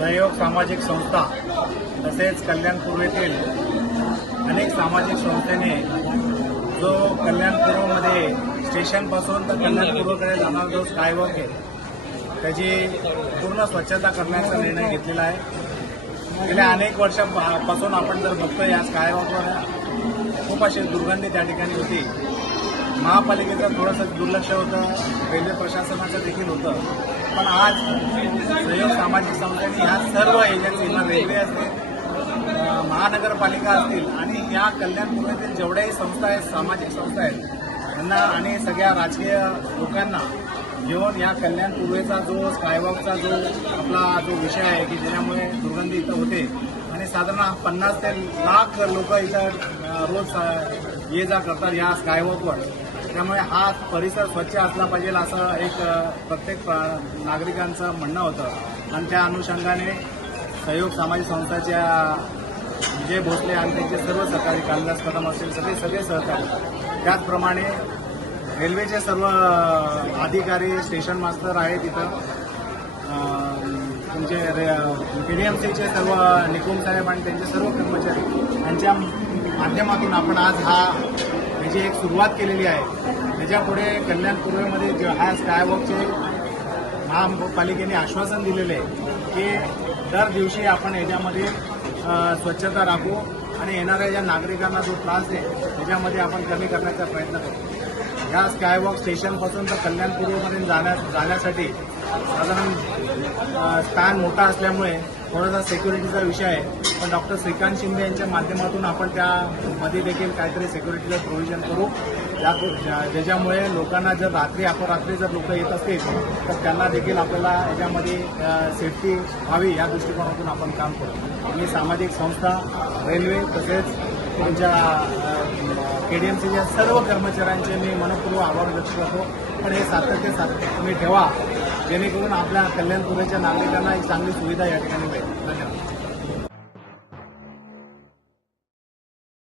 सहयोग सामाजिक संस्था तसेच कल्याण येथील अनेक सामाजिक संस्थेने जो कल्याणपूर्वमध्ये स्टेशनपासून तर कल्याणपूर्वकडे जाणारा जो स्कायवॉक आहे त्याची पूर्ण स्वच्छता करण्याचा निर्णय घेतलेला आहे. गेल्या अनेक वर्षापासून आपण जर बघतो या स्कायवॉकवर खूप अशी दुर्गंधी त्या ठिकाणी होती. महापालिकेचं थोडंसं दुर्लक्ष होतं रेल्वे प्रशासनाचं देखील होतं. पण आज सहयोग सामाजिक संस्थांनी ह्या सर्व एजन्सींना रेल्वे असतील महानगरपालिका असतील आणि या कल्याणपूर्वेतील जेवढ्याही संस्था आहेत सामाजिक संस्था आहेत त्यांना आणि सगळ्या राजकीय लोकांना घेऊन या कल्याण पूर्वेचा जो स्कायवॉकचा जो आपला जो विषय आहे की ज्याच्यामुळे दुर्गंधी इथं होते आणि साधारण पन्नास ते लाख लोक इथं रोज ये जा करतात या स्कायवॉकवर त्यामुळे हा परिसर स्वच्छ असला पाहिजे असं एक प्रत्येक नागरिकांचं म्हणणं होतं. आणि त्या अनुषंगाने सहयोग सामाजिक संस्थाच्या विजय भोसले आणि त्यांचे सर्व सहकारी कालिदास कदम असतील सगळे सगळे सहकारी. त्याचप्रमाणे रेल्वेचे सर्व अधिकारी स्टेशन मास्तर आहेत इथं. तुमचे पीडीएमसीचे सर्व निकुम साहेब आणि त्यांचे सर्व कर्मचारी. यांच्या माध्यमातून आपण आज हा याची एक सुरुवात केलेली आहे त्याच्यापुढे कल्याण पूर्वेमध्ये जे ह्या स्कायवॉकचे महापालिकेने आश्वासन दिलेले आहे की दर दिवशी आपण याच्यामध्ये स्वच्छता राखू आणि येणाऱ्या ज्या नागरिकांना जो त्रास आहे त्याच्यामध्ये आपण कमी करण्याचा प्रयत्न करू. या स्कायवॉक स्टेशनपासून तर कल्याण जाण्या जाण्यासाठी साधारण स्पॅन मोठा असल्यामुळे थोडासा सेक्युरिटीचा विषय आहे. पण डॉक्टर श्रीकांत शिंदे यांच्या माध्यमातून आपण त्यामध्ये देखील काहीतरी सिक्युरिटीचं प्रोव्हिजन करू. या ज्याच्यामुळे लोकांना जर रात्री अपरात्री जर लोक येत असतील तर त्यांना देखील आपल्याला याच्यामध्ये सेफ्टी व्हावी या दृष्टिकोनातून आपण काम करू. आणि सामाजिक संस्था रेल्वे तसेच म्हणजे के डी एम सीच्या सर्व कर्मचाऱ्यांचे मी मनपूर्वक आभार व्यक्त करतो. पण हे सातत्य सातत्य तुम्ही ठेवा. जेणेकरून आपल्या कल्याणपूर्वीच्या नागरिकांना एक चांगली सुविधा या ठिकाणी मिळेल. धन्यवाद.